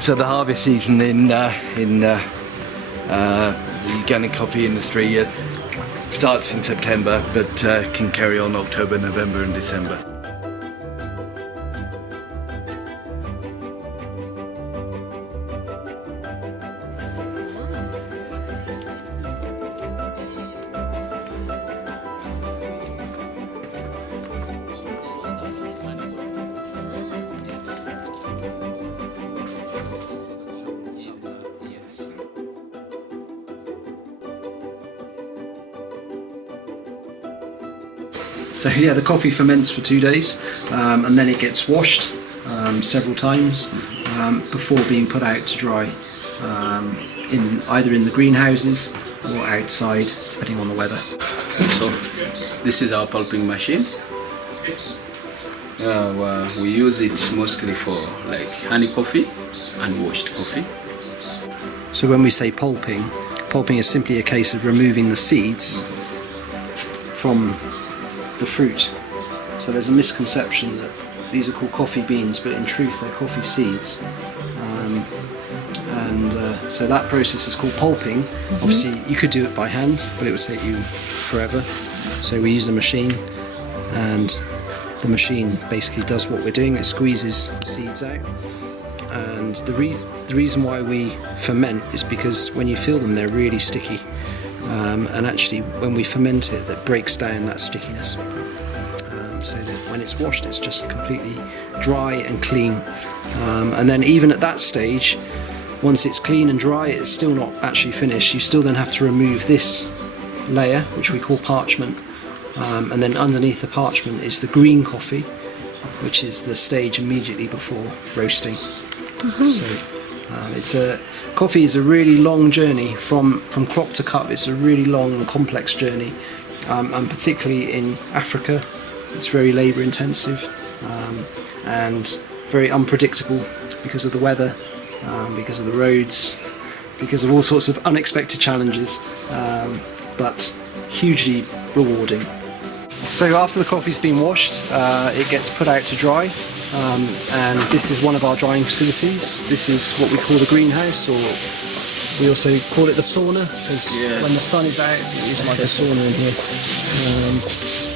So the harvest season in the organic coffee industry starts in September, but can carry on October, November and December. So yeah, the coffee ferments for 2 days, and then it gets washed several times before being put out to dry, either in the greenhouses or outside, depending on the weather. So this is our pulping machine. We use it mostly for like honey coffee and washed coffee. So when we say pulping is simply a case of removing the seeds from the fruit. So there's a misconception that these are called coffee beans, but in truth they're coffee seeds. So that process is called pulping. Obviously you could do it by hand, but it would take you forever. So we use a machine, and the machine basically does what we're doing. It squeezes the seeds out. And the reason why we ferment is because when you feel them, they're really sticky. And actually when we ferment it, that breaks down that stickiness, so that when it's washed it's just completely dry and clean, and then even at that stage, once it's clean and dry, it's still not actually finished. You still then have to remove this layer, which we call parchment, and then underneath the parchment is the green coffee, which is the stage immediately before roasting. So coffee is a really long journey from crop to cup. It's a really long and complex journey, and particularly in Africa it's very labour intensive, and very unpredictable because of the weather, because of the roads, because of all sorts of unexpected challenges, but hugely rewarding. So after the coffee's been washed, it gets put out to dry. And this is one of our drying facilities. This is what we call the greenhouse, or we also call it the sauna, because when the sun is out it is like a sauna in here.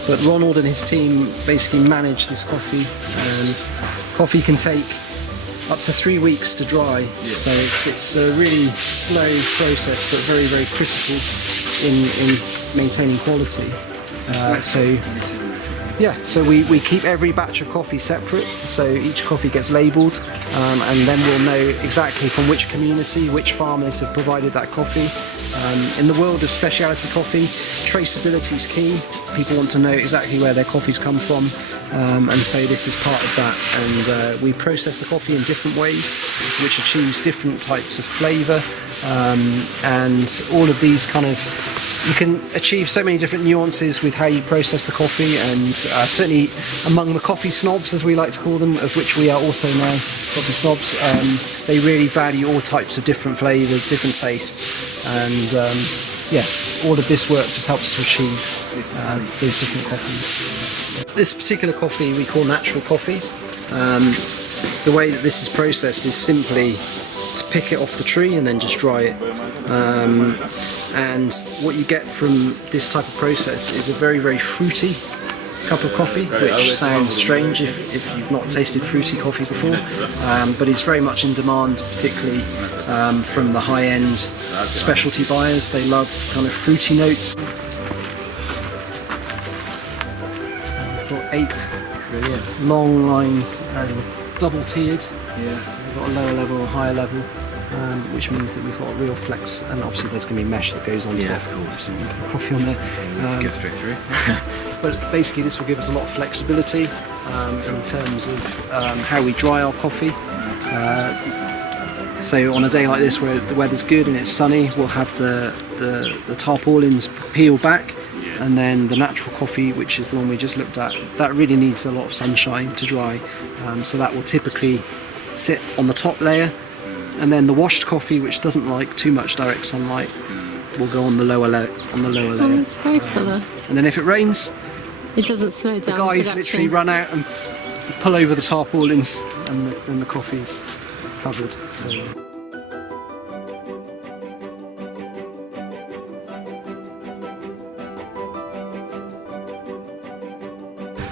But Ronald and his team basically manage this coffee, and coffee can take up to 3 weeks to dry. So it's a really slow process, but very, very critical in maintaining quality. So we keep every batch of coffee separate, so each coffee gets labelled, and then we'll know exactly from which community, which farmers have provided that coffee. In the world of specialty coffee, traceability is key. People want to know exactly where their coffees come from, and so this is part of that. And we process the coffee in different ways, which achieves different types of flavour, and all of these kind of, you can achieve so many different nuances with how you process the coffee, and certainly among the coffee snobs, as we like to call them, of which we are also now coffee snobs, they really value all types of different flavours, different tastes, and all of this work just helps to achieve those different coffees. This particular coffee we call natural coffee. The way that this is processed is simply to pick it off the tree and then just dry it. And what you get from this type of process is a very, very fruity cup of coffee, which sounds strange if you've not tasted fruity coffee before, but it's very much in demand, particularly from the high-end specialty buyers. They love kind of fruity notes. We've got 8 long lines, double tiered. So we've got a lower level and higher level, which means that we've got a real flex, and obviously there's going to be mesh that goes on top. So you can put coffee on there. Get straight through. But basically this will give us a lot of flexibility in terms of how we dry our coffee. So on a day like this where the weather's good and it's sunny, we'll have the tarpaulins peel back, and then the natural coffee, which is the one we just looked at, that really needs a lot of sunshine to dry. So that will typically sit on the top layer, and then the washed coffee, which doesn't like too much direct sunlight, will go on the lower layer. Oh, that's very clever. And then if it rains, it doesn't slow down. The guys literally run out and pull over the tarpaulins, and the coffee's covered.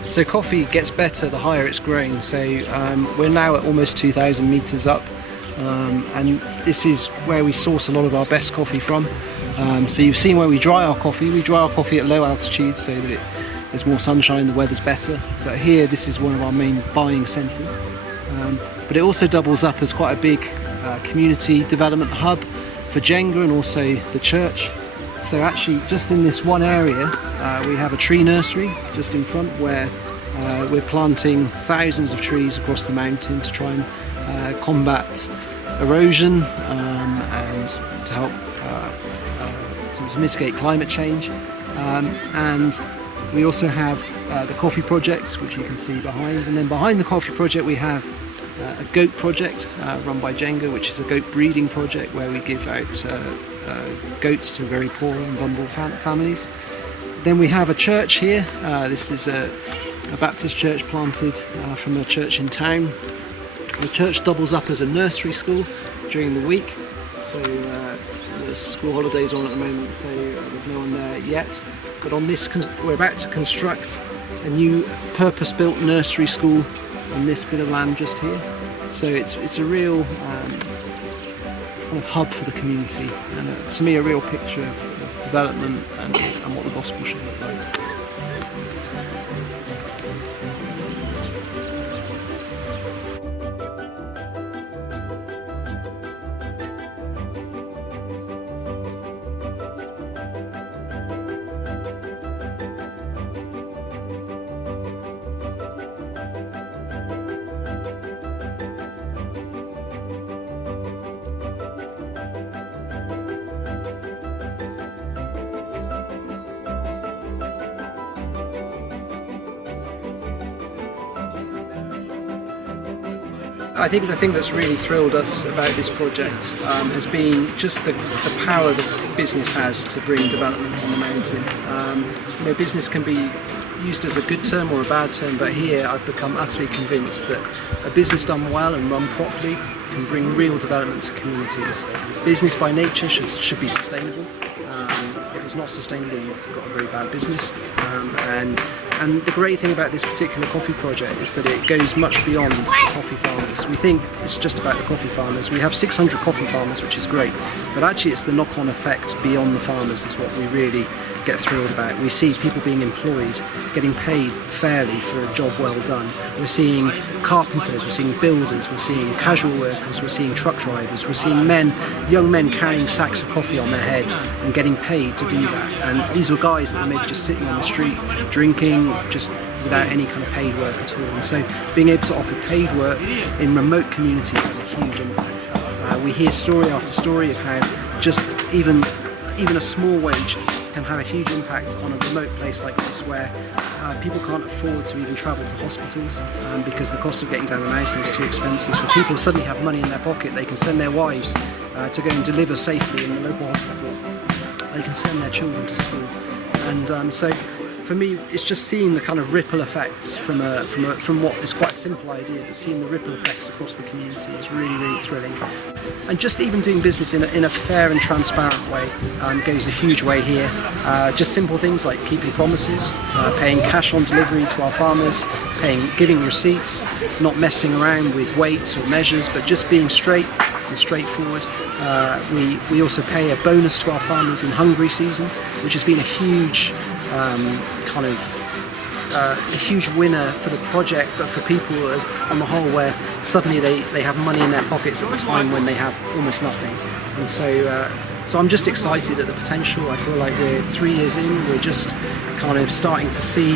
So coffee gets better the higher it's grown. So we're now at almost 2,000 meters up, and this is where we source a lot of our best coffee from. So you've seen where we dry our coffee. We dry our coffee at low altitude so that there's more sunshine, the weather's better. But here, this is one of our main buying centres. But it also doubles up as quite a big community development hub for Jenga and also the church. So actually, just in this one area, we have a tree nursery just in front where we're planting thousands of trees across the mountain to try and combat erosion and to help to mitigate climate change. And we also have the coffee project, which you can see behind. And then behind the coffee project, we have a goat project run by Jenga, which is a goat breeding project where we give out goats to very poor and vulnerable families. Then we have a church here. This is a Baptist church planted from a church in town. The church doubles up as a nursery school during the week. So the school holidays are on at the moment, so there's no one there yet. But on this, we're about to construct a new purpose-built nursery school on this bit of land just here. So it's a real kind of hub for the community, and to me a real picture of development and what the gospel should look like. I think the thing that's really thrilled us about this project has been just the power that business has to bring development on the mountain. Business can be used as a good term or a bad term, but here I've become utterly convinced that a business done well and run properly can bring real development to communities. Business by nature should be sustainable. If it's not sustainable, you've got a very bad business. And the great thing about this particular coffee project is that it goes much beyond the coffee farmers. We think it's just about the coffee farmers. We have 600 coffee farmers, which is great, but actually it's the knock-on effect beyond the farmers is what we really get thrilled about. We see people being employed, getting paid fairly for a job well done. We're seeing carpenters, we're seeing builders, we're seeing casual workers, we're seeing truck drivers, we're seeing young men carrying sacks of coffee on their head and getting paid to do that. And these were guys that were maybe just sitting on the street, drinking, just without any kind of paid work at all. And so being able to offer paid work in remote communities has a huge impact. We hear story after story of how just even a small wage can have a huge impact on a remote place like this where people can't afford to even travel to hospitals because the cost of getting down the mountain is too expensive. So people suddenly have money in their pocket. They can send their wives to go and deliver safely in the local hospital. They can send their children to school. And so for me, it's just seeing the kind of ripple effects from what is quite a simple idea, but seeing the ripple effects across the community is really, really thrilling. And just even doing business in a fair and transparent way goes a huge way here. Just simple things like keeping promises, paying cash on delivery to our farmers, giving receipts, not messing around with weights or measures, but just being straight and straightforward. We also pay a bonus to our farmers in hungry season, which has been a huge a huge winner for the project, but for people on the whole, where suddenly they have money in their pockets at the time when they have almost nothing. And so I'm just excited at the potential. I feel like we're 3 years in, we're just kind of starting to see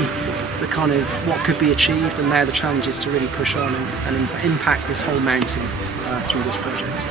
the kind of what could be achieved, and now the challenge is to really push on and impact this whole mountain through this project.